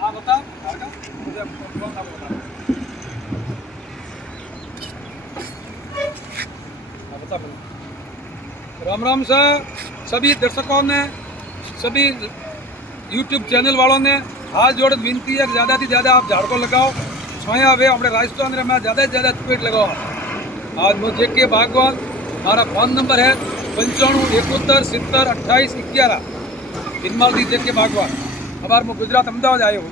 हाँ बता मुझे बता। राम राम सर, सभी दर्शकों ने, सभी यूट्यूब चैनल वालों ने हाथ जोड़ विनती है कि ज़्यादा से ज़्यादा आप झाड़ को लगाओ। छाया हुए अपने राजस्थान में ज़्यादा से ज़्यादा पेड़ लगाओ। आज मैं जेके बागवान, हमारा फोन नंबर है 9571702811। हिनमाल दी जेके बागवान। अबार मैं गुजरात अमदावाद आयो हूँ।